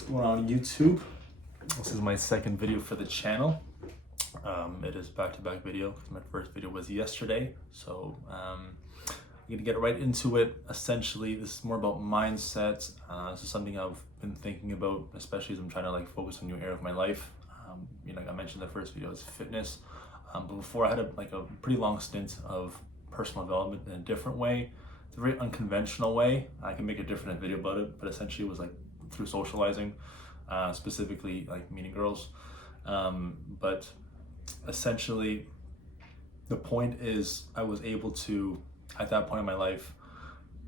What's going on YouTube? This is my second video for the channel. It is back-to-back video because my first video was yesterday. So I'm gonna get right into it. Essentially, this is more about mindset. This is something I've been thinking about, especially as I'm trying to focus on a new area of my life. Like I mentioned in the first video, is fitness. But before, I had a pretty long stint of personal development in a different way. It's a very unconventional way. I can make a different video about it, but essentially it was through socializing, specifically meeting girls. But essentially the point is I was able to, at that point in my life,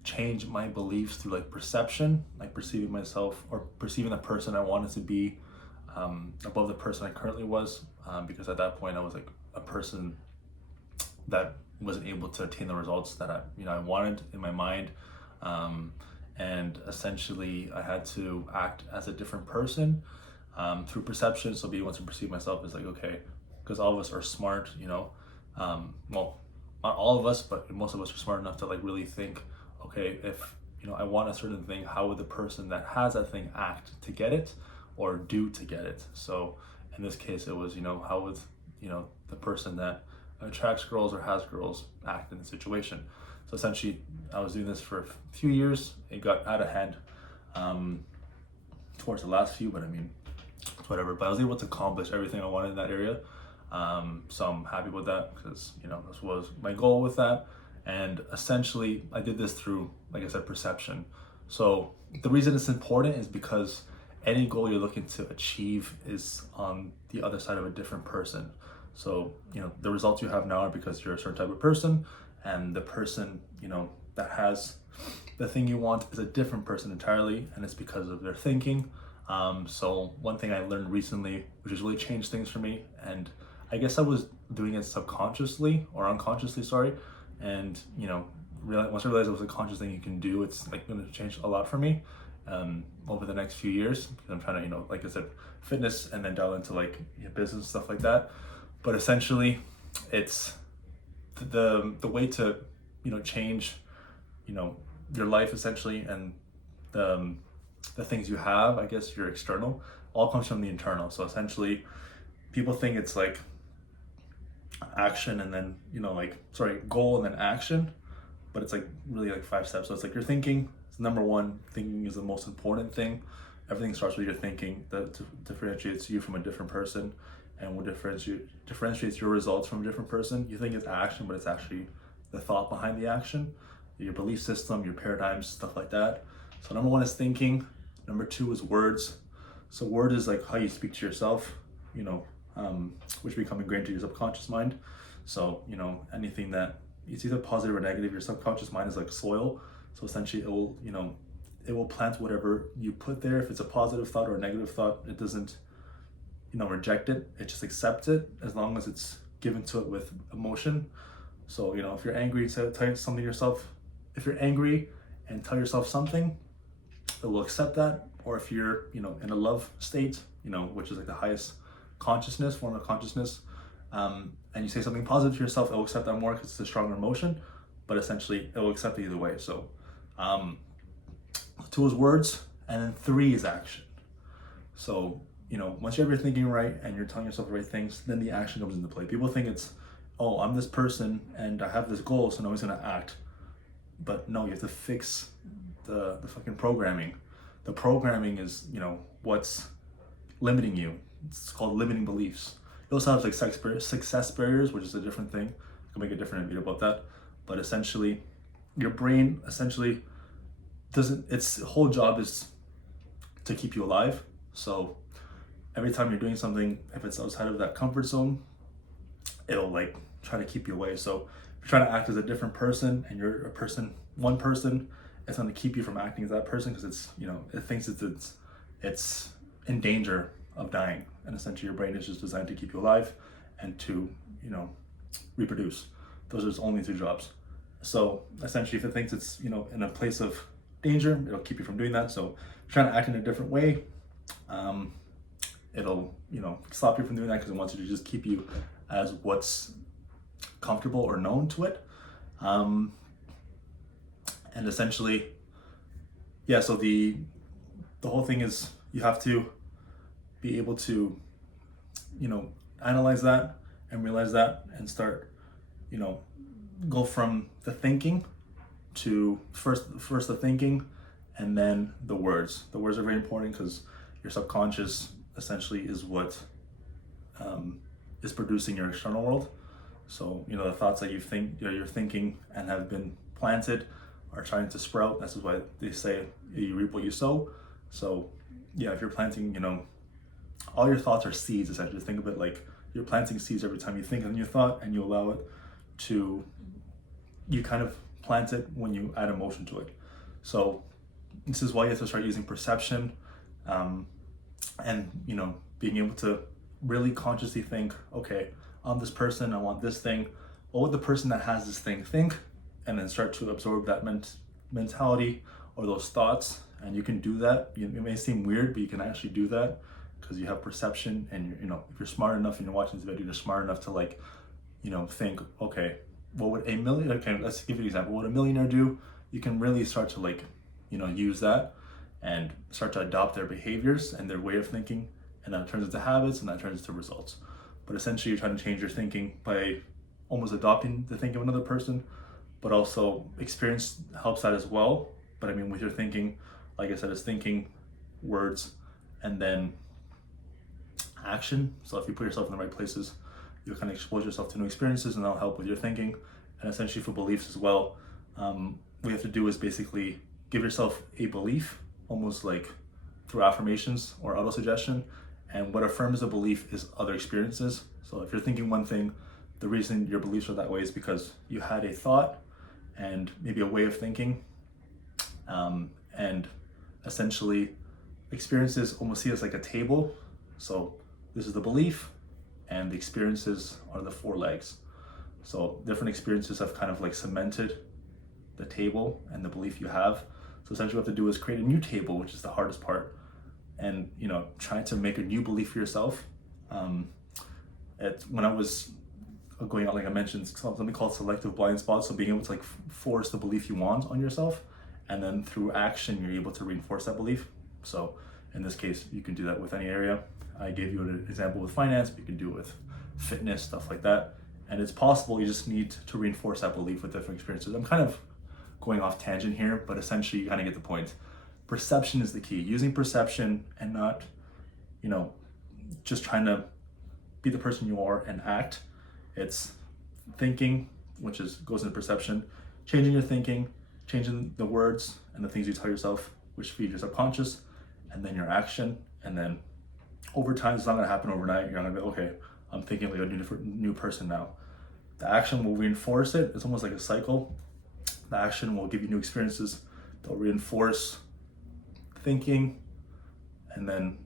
change my beliefs through perception, perceiving myself or perceiving the person I wanted to be above the person I currently was, because at that point I was a person that wasn't able to attain the results that I wanted in my mind, and essentially I had to act as a different person through perception. So being able to perceive myself as okay, because all of us are smart, well, not all of us, but most of us are smart enough to really think, okay, if I want a certain thing, how would the person that has that thing act to get it or do to get it? So in this case it was, how would the person that attracts girls or has girls act in the situation. So essentially I was doing this for a few years. It got out of hand towards the last few, but whatever. But I was able to accomplish everything I wanted in that area. So I'm happy with that because this was my goal with that. And essentially I did this through, like I said, perception. So the reason it's important is because any goal you're looking to achieve is on the other side of a different person. So the results you have now are because you're a certain type of person, and the person that has the thing you want is a different person entirely, and it's because of their thinking. So one thing I learned recently, which has really changed things for me, and I guess I was doing it subconsciously or unconsciously, sorry, and once I realized it was a conscious thing you can do, it's going to change a lot for me over the next few years, because I'm trying to like I said, fitness and then dial into business, stuff like that. But essentially it's the way to change your life essentially, and the things you have, I guess your external, all comes from the internal. So essentially people think it's action and then goal and then action, but it's really 5 steps. So it's your thinking. It's number one. Thinking is the most important thing. Everything starts with your thinking. That differentiates you from a different person, and what differentiates your results from a different person. You think it's action, but it's actually the thought behind the action, your belief system, your paradigms, stuff like that. So number one is thinking. Number two is words. So word is how you speak to yourself, which become ingrained to your subconscious mind. So anything that it's either positive or negative, your subconscious mind is like soil. So essentially it will plant whatever you put there. If it's a positive thought or a negative thought, it doesn't reject it, it just accepts it, as long as it's given to it with emotion. So if you're angry, tell something to yourself. If you're angry and tell yourself something, it will accept that. Or if you're in a love state, which is the highest consciousness, form of consciousness, and you say something positive to yourself, it will accept that more because it's a stronger emotion. But essentially it will accept it either way. So 2 is words, and then 3 is action. So once you have your thinking right and you're telling yourself the right things, then the action comes into play. People think it's, oh, I'm this person and I have this goal, so now he's gonna act. But no, you have to fix the fucking programming. The programming is, what's limiting you. It's called limiting beliefs. You also have success barriers, which is a different thing. I can make a different video about that. But essentially, your brain its whole job is to keep you alive. So every time you're doing something, if it's outside of that comfort zone, it'll try to keep you away. So if you're trying to act as a different person and you're one person, it's going to keep you from acting as that person, because it's it thinks it's in danger of dying. And essentially your brain is just designed to keep you alive and to reproduce. Those are its only 2 jobs. So essentially if it thinks it's in a place of danger, it'll keep you from doing that. So if you're trying to act in a different way, it'll stop you from doing that, because it wants you to just keep you as what's comfortable or known to it. And essentially, yeah, so the whole thing is you have to be able to, analyze that and realize that and start, go from the thinking to first the thinking and then the words. The words are very important because your subconscious essentially is what is producing your external world. So, the thoughts that you're thinking and have been planted are trying to sprout. This is why they say you reap what you sow. So, if you're planting, all your thoughts are seeds, essentially. Think of it like you're planting seeds every time you think of your thought, and you allow it to, you kind of plant it when you add emotion to it. So this is why you have to start using perception, and being able to really consciously think, okay, I'm this person, I want this thing. What would the person that has this thing think? And then start to absorb that mentality or those thoughts. And you can do that. It may seem weird, but you can actually do that because you have perception, and if you're smart enough and you're watching this video, you're smart enough to think, okay, what would let's give you an example. What would a millionaire do? You can really start to use that and start to adopt their behaviors and their way of thinking, and that turns into habits, and that turns into results. But essentially, you're trying to change your thinking by almost adopting the thinking of another person, but also experience helps that as well. But with your thinking, like I said, it's thinking, words, and then action. So if you put yourself in the right places, you'll kind of expose yourself to new experiences, and that'll help with your thinking. And essentially for beliefs as well, what you have to do is basically give yourself a belief, almost like through affirmations or auto-suggestion. And what affirms a belief is other experiences. So if you're thinking one thing, the reason your beliefs are that way is because you had a thought and maybe a way of thinking. And essentially experiences almost see it as like a table. So this is the belief, and the experiences are the four legs. So different experiences have kind of cemented the table and the belief you have. So essentially what you have to do is create a new table, which is the hardest part, and try to make a new belief for yourself. When I was going out, like I mentioned, something called selective blind spots. So being able to force the belief you want on yourself, and then through action you're able to reinforce that belief. So in this case, you can do that with any area. I gave you an example with finance, but you can do it with fitness, stuff like that. And it's possible. You just need to reinforce that belief with different experiences. I'm kind of going off tangent here, but essentially you kind of get the point. Perception is the key. Using perception and not, just trying to be the person you are and act. It's thinking, which goes into perception, changing your thinking, changing the words and the things you tell yourself, which feed your subconscious, and then your action. And then over time, it's not going to happen overnight. You're not going to be, okay, I'm thinking like a new person now. The action will reinforce it. It's almost like a cycle. The action will give you new experiences. They'll reinforce thinking, and then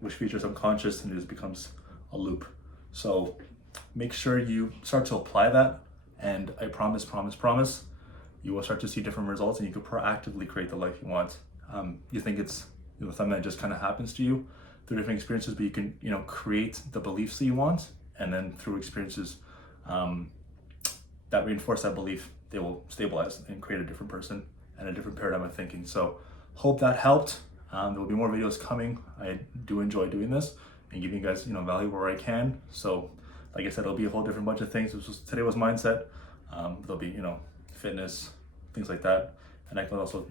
which feeds your subconscious, and it just becomes a loop. So make sure you start to apply that, and I promise, you will start to see different results, and you can proactively create the life you want. You think it's something that just kind of happens to you through different experiences, but you can create the beliefs that you want, and then through experiences that reinforce that belief, they will stabilize and create a different person and a different paradigm of thinking. So hope that helped. There will be more videos coming. I do enjoy doing this and giving you guys value where I can. So like I said, it'll be a whole different bunch of things. Today was mindset. There'll be fitness, things like that, and I can also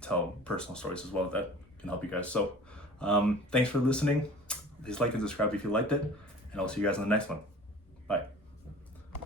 tell personal stories as well that can help you guys. So thanks for listening. Please like and subscribe if you liked it, and I'll see you guys in the next one. Bye.